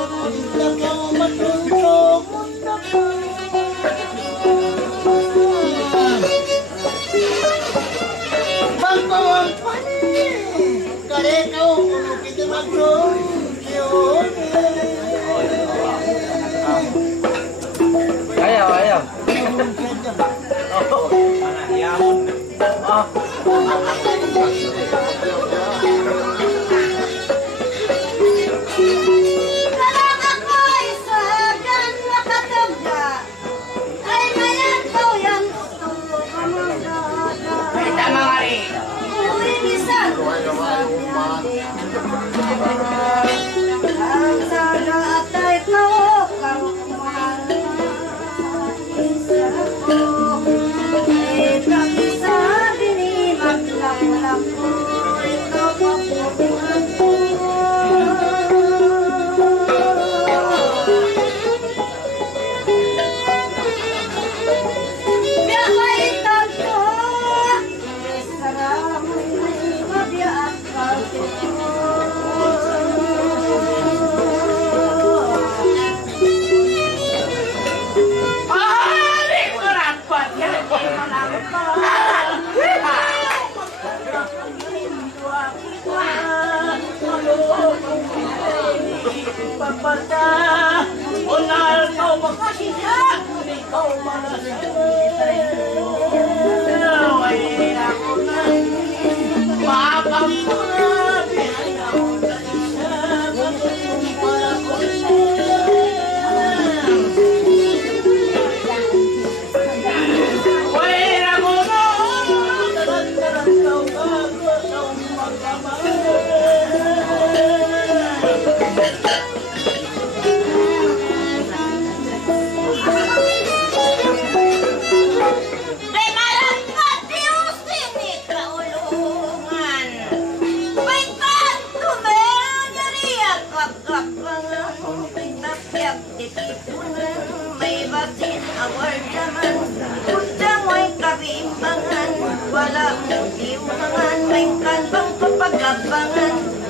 Ayaw.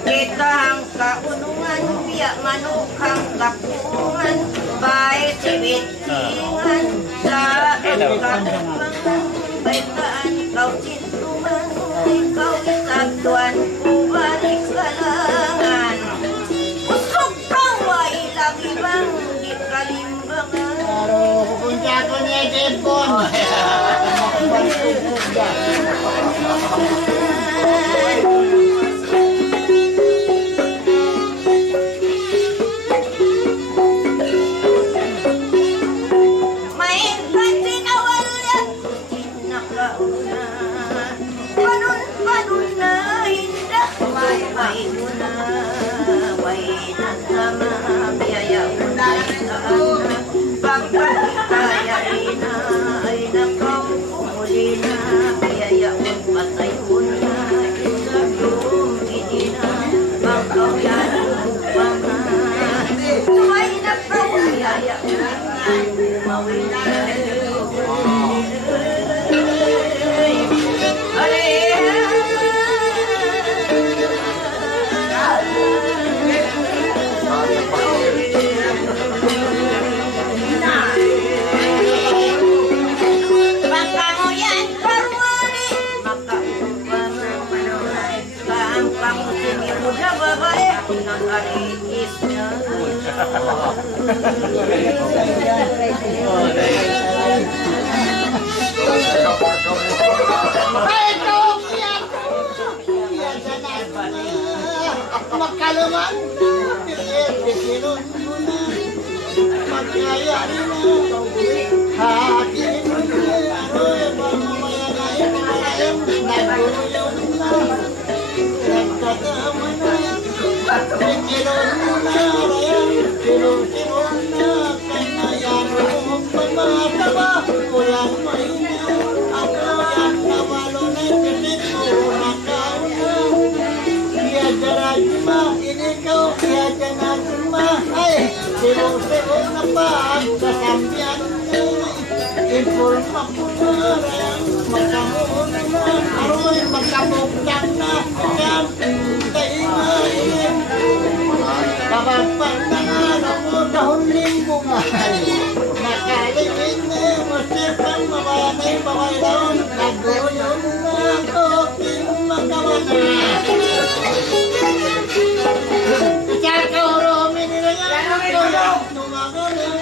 Kita ang kaunungan, biya manukang kapungan, bahay sibit-singan, sa ang katapangan, baitaan kau cintuman, ikaw isagduan, balik kalangan. Usog kang wailang ibang, di kalimbangan. Pero pupunta ko niya Jepon. Magkaluman Bikinun mo na Magkayari na Hakin mo na Pamamayanayin Ayam Nagulong na Nagkatama na Bikinun mo na Sinun na Kanayan mo Pagmataba Kulang mahina Ako yan Nawalo na Pilit mo Nakauna Jarajma, ini kau Jarajma, ay, sibong-sibong na pa kasampian informa ko na rin, magkamunan, aroy, magkamuktan na, yan, taingayin, kapagpag na nga, panahon limbo nga nakalingin na masipang mabanay babaylaon nagoyon na ako kimakawana Chaka Oromi nila nga ako numagaling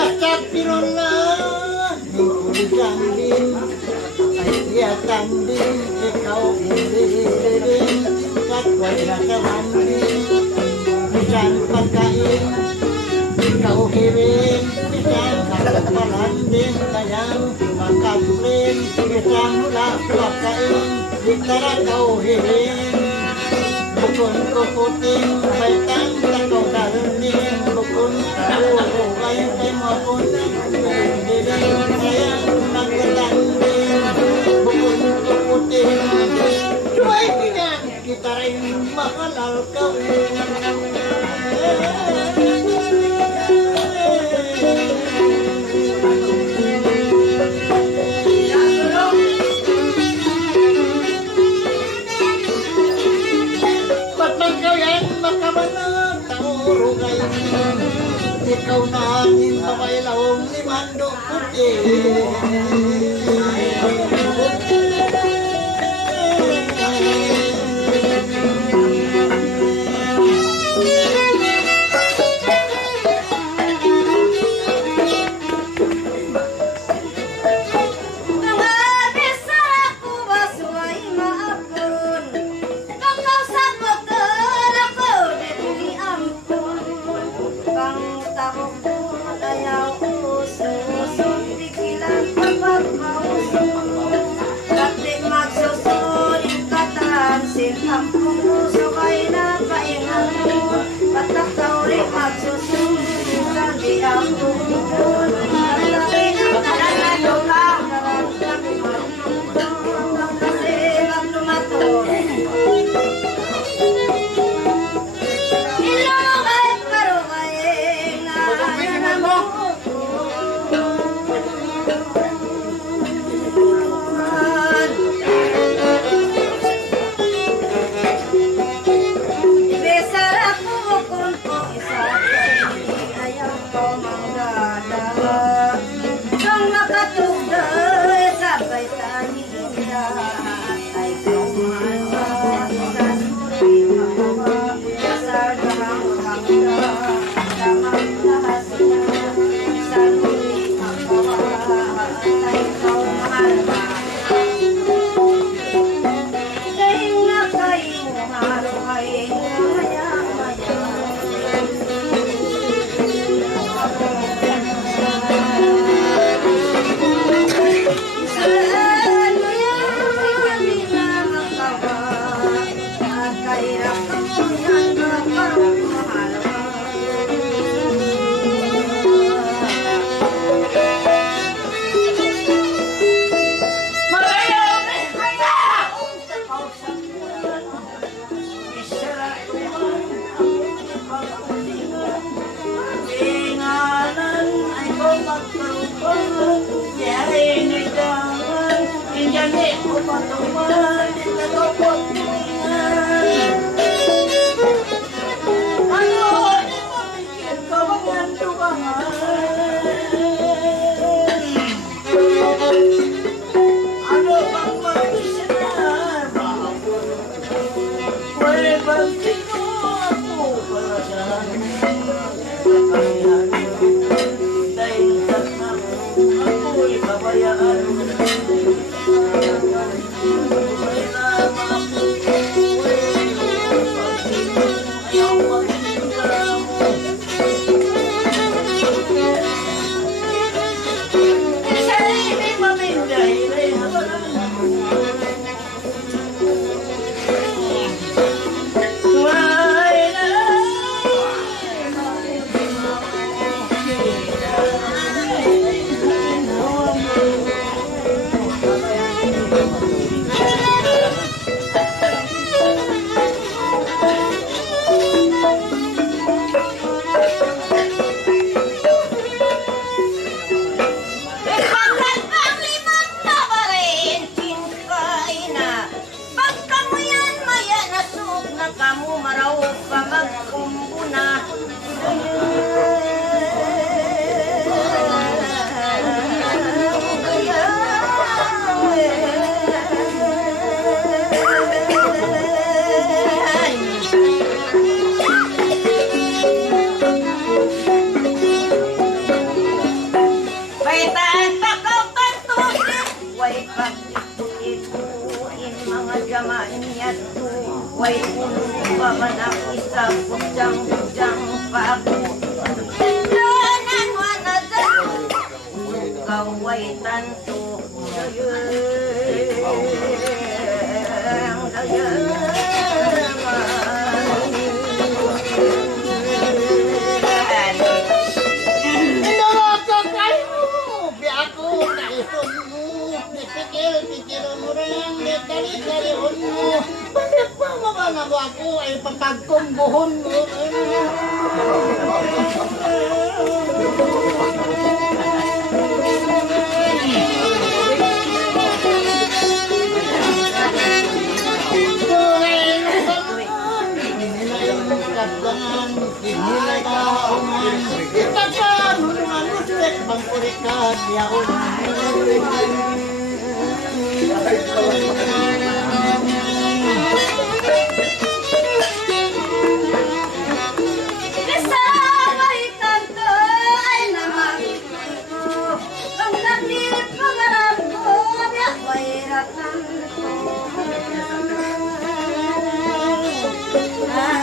At pinon na hingkuligang din Yatan din, ikaw hindi din Katway na kalandin Bisan pagkain Ikaw hirin Bisan nakatmalandin Kayang makaprin Bisan mula pagkain Bitara kau hirin Bukun kuputing Baitang takaw kalandin Bukun kaluho Kayo kay mapun Hirin kayang magkatandin Cuy pinang kita rin mahalal kawin Ba't kau yan makamanang tauro kayo Ikaw na hangin pabailawang limando puti Ang puso kay napaingan mo Patakaw rin magsusunod Di ako Matay na talanado ka Kasi maglumato Ilungay parukay Nananan mo Kabayaan Way puno pa man ang isang kudyang-kudyang pako. Danan wala daw, kaway tanto. Ako ay papagkumbuhon mo. Kasabay tanto ay namagitan ko. Ang lakit pangarap ko, biyak wairatan ko. Ang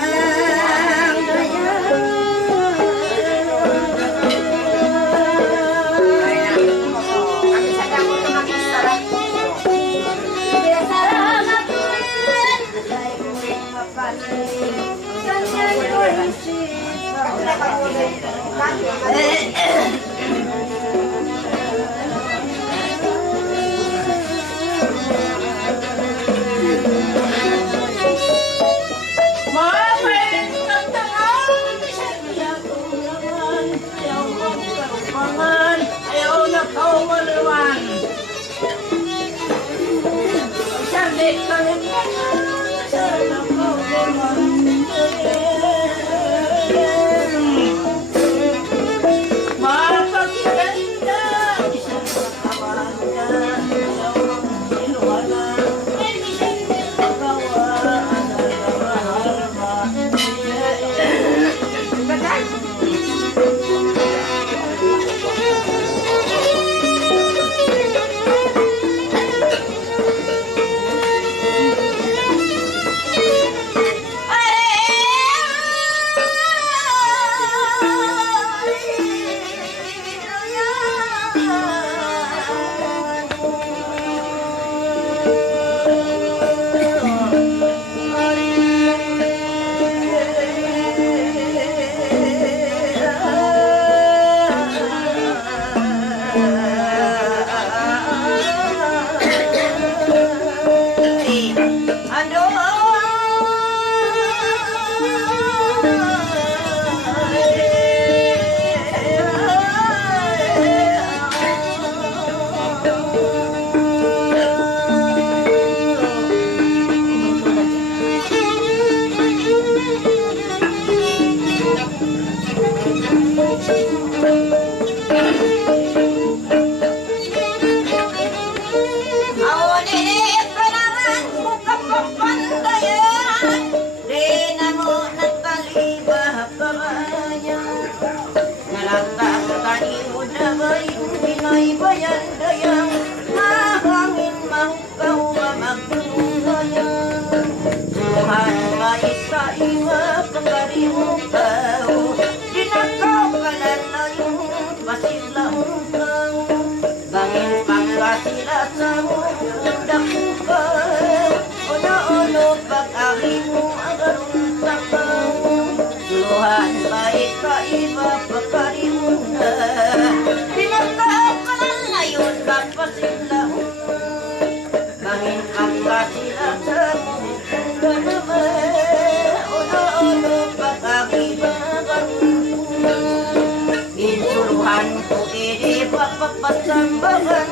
Papasambahan,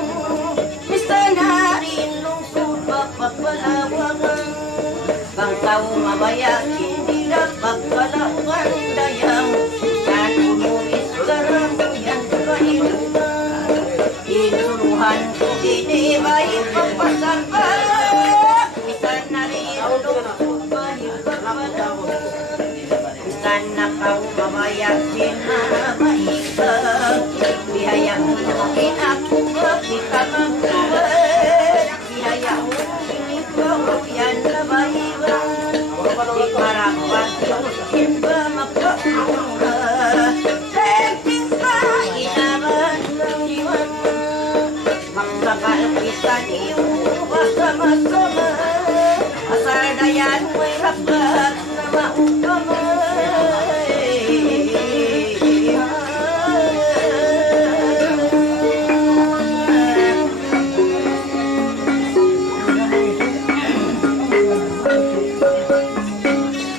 mista na rin lungsod papapalawagan. Bang tao mabaya, hindi na pagkalawan dayang. Yan umulis karang yan kailunan. Inuruhan ko hindi ba ipapasambahan, mista na rin lungsod papapalawagan. Mista na kau mabaya, sinamahigang. Bihayang inukin ako kita magkuhan. Bihayang inukin ko yan na maiwan. sama-sama asal dayan mo'y rapat na maugamay.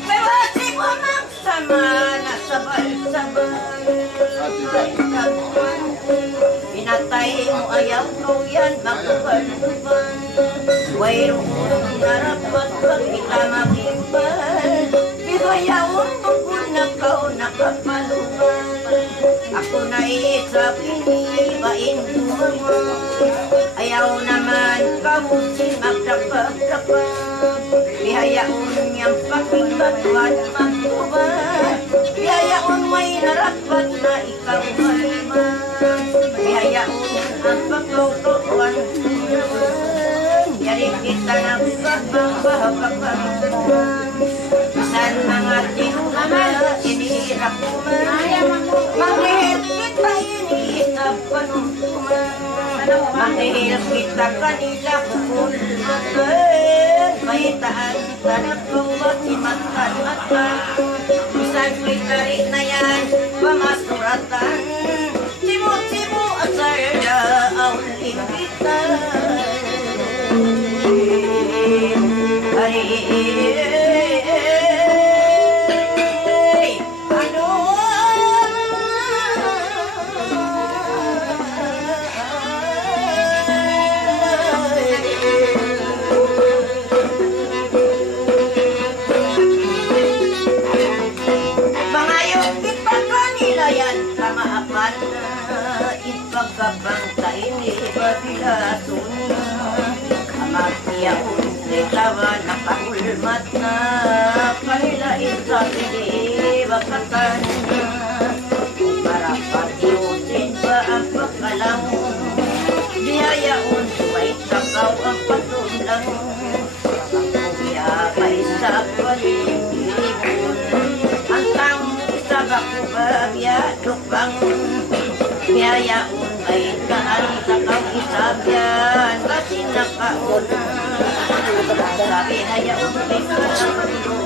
Kawasi mo magsama na sabay-sabay. Pinatay mo ayaw ko yan magubal-ubal. Mayroong narapat pag kita makimbal. Bigayawang magpunakaw nakapaluman. Ako na isa pinibain gumawa. Ayaw naman kamusin magdapag-dapag. Bihayaon niyang pakibatuan magtubad. Bihayaon may narapat na ikaw maliman. Bihayaon ang paglutuan naman. Yari kita nagbabang-babang. Bisan mga tinungan, inihirap kuman. Manghihil kita iniisap panuntuman. Manghihil kita kanila kukulmatan. Mahitaan ka na kawat imatan-mata. Bisan kita rin na yan, pamasuratan. Simu-simu at sarda auling kita. Ipagkabangkain ibadilason kamatiyaon ikawa nakahulmat na kailain sa pili bakatan marapatiusin ba ang pagkalangon biyayaon suway takaw ang patulang ang kumiyabay sa paligid ang tangong sa bakubabya lupang biyayaon ay kaan sa kang isabyan kasi nakauna sabi hayaon ay sabi ko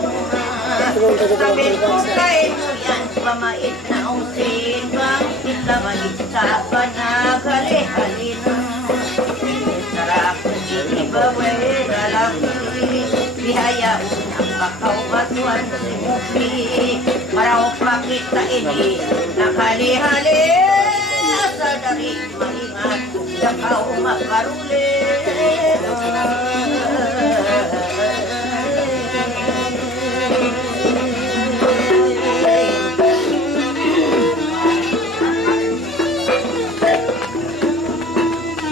kain mo yan pamait na usin bang kita mag-isapan na gali-halina sarap inibaway lalaki biyayaon ang makawatuan si Mupi paraw pa kita ini nakali-hali sa dari maingat dakaw makarulit.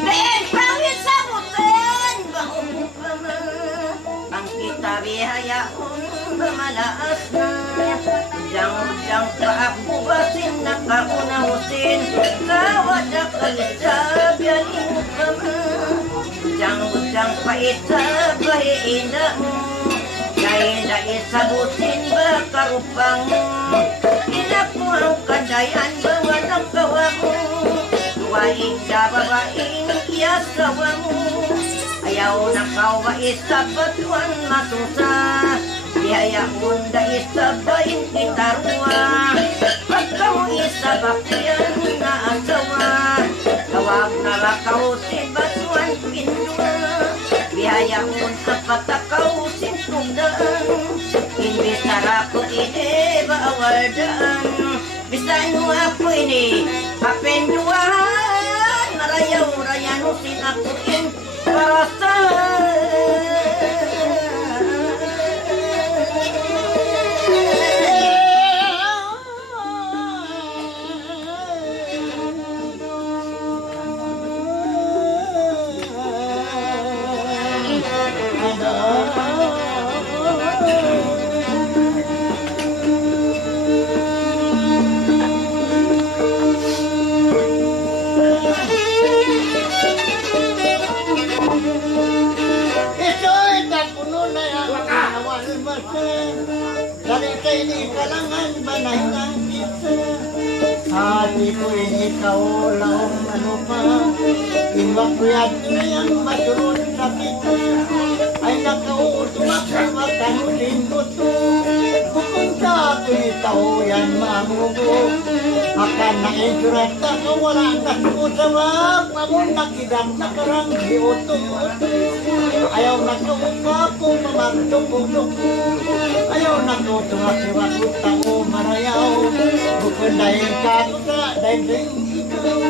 Ben, pawis sa butin baong kama ang kita bihayaon bamalaas na Jang pa ako basin nakaunahusin Kawada kalisabyan mo kama Jang pa isabahiina mo Kaya isabutin ba karupang Inakuhang kadayan bawa ng gawa mo Tuwaing babaing iyasawa mo Ayaw na kawa isabatuan masusa Biyayaon da isabayin kita ruwa Pagka mo isabakyan na asawa Tawag na lakaw si batuan pindua Biyayaon sa patakaw sintundaan Imbis na ko ini baawardaan Bisan mo ako ini kapenduan Marayaw-rayan usin ako in para sa Hati ko ikaw lang ano pa Imbak kuyat na yung maturot sa kita manubo. Akan na insurata ka wala na kusawag. Pamon nakidam na karang hiutot. Ayaw na kauka kung mamartupulok. Ayaw na kutunga siwakot tao marayaw. Bukod dahil kakuta dahil rin ikaw.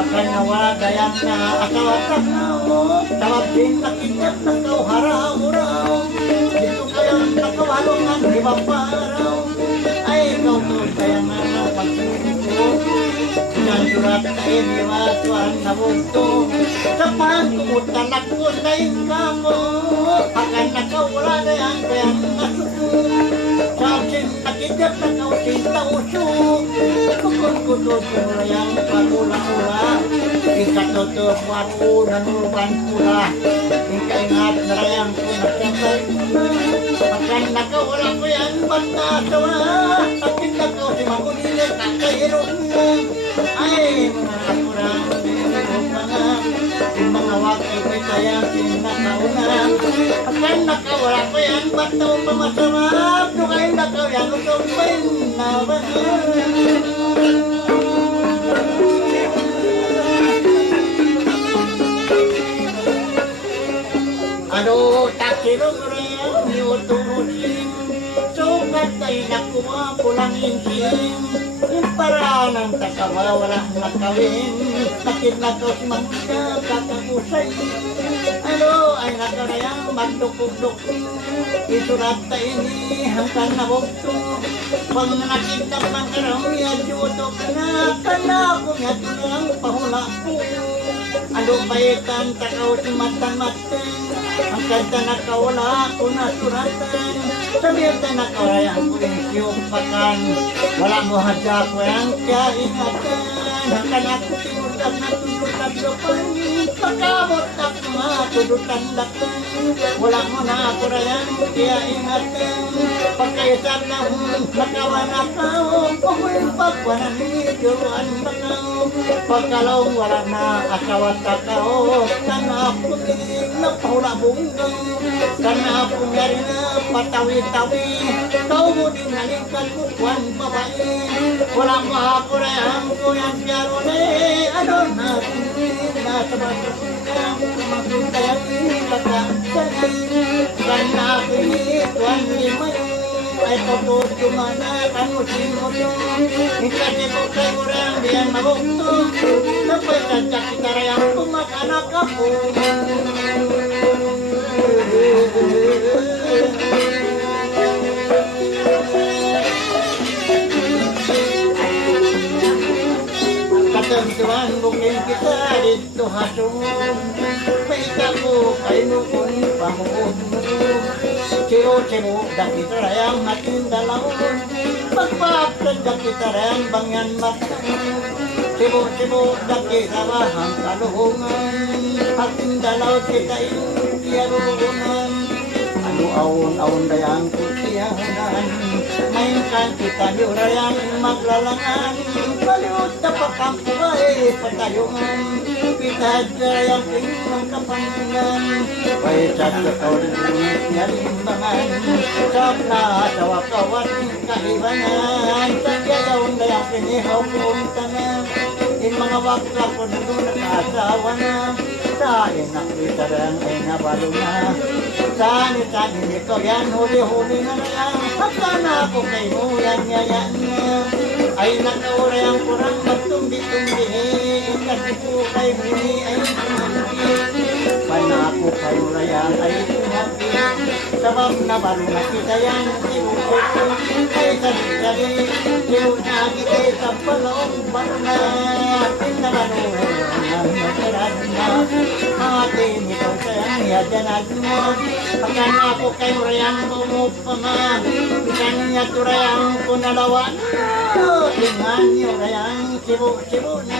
Akan nawa dayang na asawatak na o. Tawag din nakitap na kau haraw-haraw. Dito kayo nakawalungan di maparaw. Ay ikaw to dayang na pagsuko. Nang surat kain di matuan na bunto. Sa pangkutan ako na ikamo. Akan nakawala dayang kayang nasuko. Sakin nakitap na kau cinta usuk. Kukut-kutut yang pula-pula. Ika tutup waku dan uruban pula. Ika ingat nerayang punaknya. Makan nakau orang yang bata tawa. Akin nakau si makudile kakak hirupnya. Ay mga kurang mga mga wakil kita yang sinakau na. Akan nakau orang yang bata pamasama. Dukain nakau yang usung benawan. Aduh, tak kirong-reng, niuturusin. Sukat ay nakuha pulang insing. Yung para ng takawa, walang nakawin. Sakit na to si Mangga, kakapusay. Ano ay nakarayang magdukog-dukog. Isurat ta ini, hanggang nabugto. Pag nakita man karang yajuto ka na, kana kung yato lang pahula ko. Ano baikan takaw si matan-matan. Ang kanta nakawala ko na suratan. Sabihan tayo nakarayang ko yung pakan. Wala mo hadya ko ang kaingatan. Hanggang ako sinulat na tudutan lupan. Pagkamot ako matudutan lakan. Wala mo na ako rayang kaya ingatan. Pagkaisan na nakawan ako. Kuhuin pagwanan ni Diyoan bakaw. Pagkalong wala na akawat kakao. Kana ako tingin na pahula bunggang. Kana ako ngari na patawi-tawi. Kau mo din nalingkan kukuan babae. Wala mo ako rayang kuyang karone. Ano na nasa basang magintayang ilakasanay. Kana ako ituan limay. Ay patuto mana kanusin mo yung ikasi ko kay orang diyan mabukto. Napay sadyak kita rayang kumakanak ako. Katamtuan bukin kita dito hasong. May tako kay nukun pamuhon. Ciro-ciro daki terayang ating dalawon. Pagpaplan daki terayang bangyan matang. Ciro-ciro daki rawahang kaluhungan. Ating dalaw kita yung kiyarunan. Ano awon-awon dayang kutiyanan. Mainkan kita niurayang maglalangan. Baliut na pakampuay patayungan. Pitad dayang tingnan kapangan. Pay cakot ngalimbangan. Sab na tawakawan kaibangan. Sagyayaw na yung pinihaw puntanan. In mga wakla ko doon nakasawa na. Sa inakita rin ay nabalo na. Sani-sani nito yan, huli-huli na yan. Hasta na ako kay mo yan, yan. Ay nakaura ang kurang magtumbi-tumbi. Kasi po kay muli ay tumanggi. Panako kayo na yan ay tumanggi. Sabab na balo na kita yan, sinukuto. Ay sali-sali, siunagi kay sa palong balo na. Pinamanuhin ang natirad na. Atin ikaw sayang yadanad mo. Pagkan ako kay Rayang bumupaman. Pagkan niya to Rayang kunalawan. Tingnan niyo Rayang sibu-sibu na.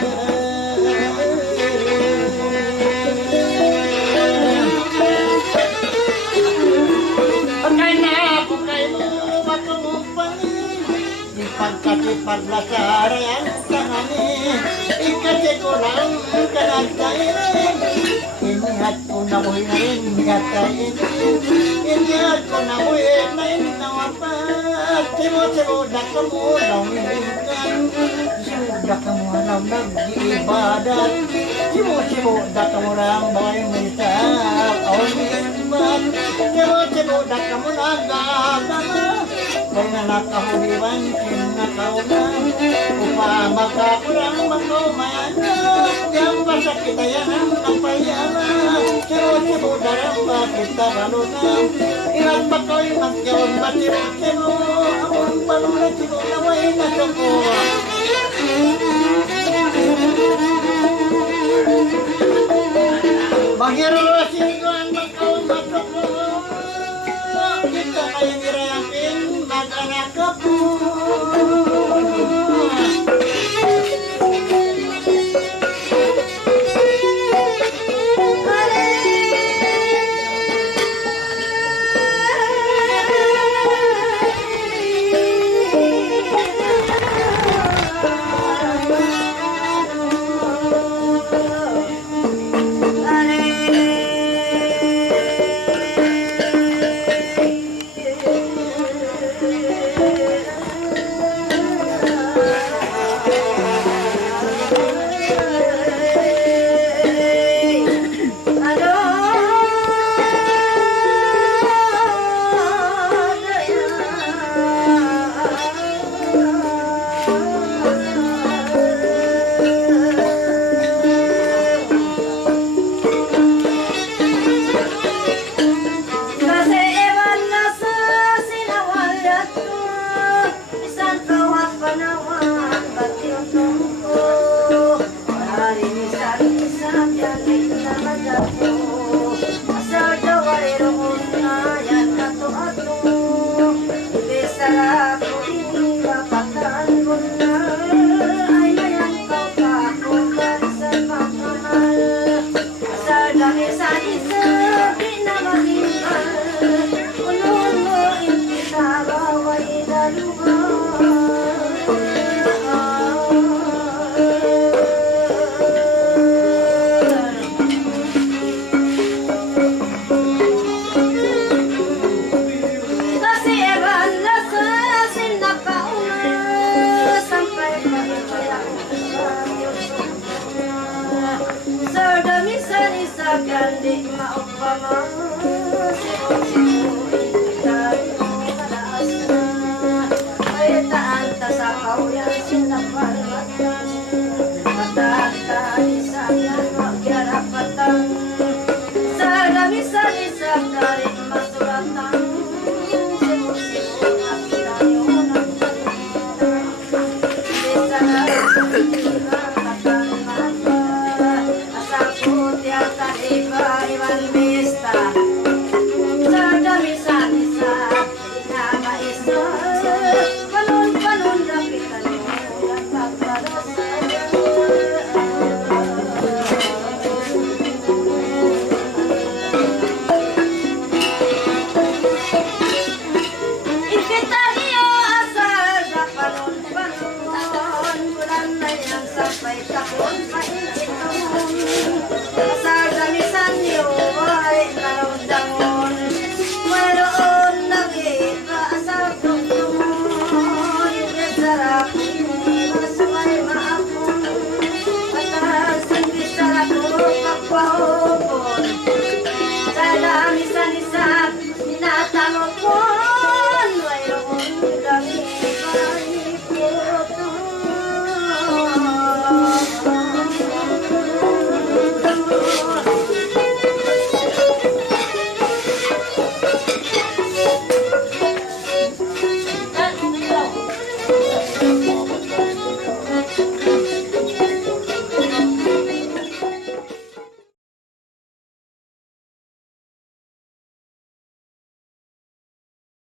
Pagkan ako kay mo matumupanin. Ipagkatipag na sa Rayang tanganin. Ikasi ko lang kanagdairin. Inihat ko namuhi na rin Ngatayin Inyat ko namuhi na rin nawapat Sibo-sibo daka mo Langilikan Sibo daka mo lang nag-iibadat Sibo-sibo daka mo lang Bakay may sak Aunibat Sibo-sibo daka mo nag-agama Kaya nakahuliwan Kinakaunang Upama ka kurang magkumana Yang basa kita yang napayana Sibo-sibo darang bakita kalunang Ilang bakoy magkaon ba sibo-sibo Amon panulat sibo na way nasoko Mahiro sigo ang magkaon masoko Kita kayo nirayangin mag-anak ka po Gandhi maupama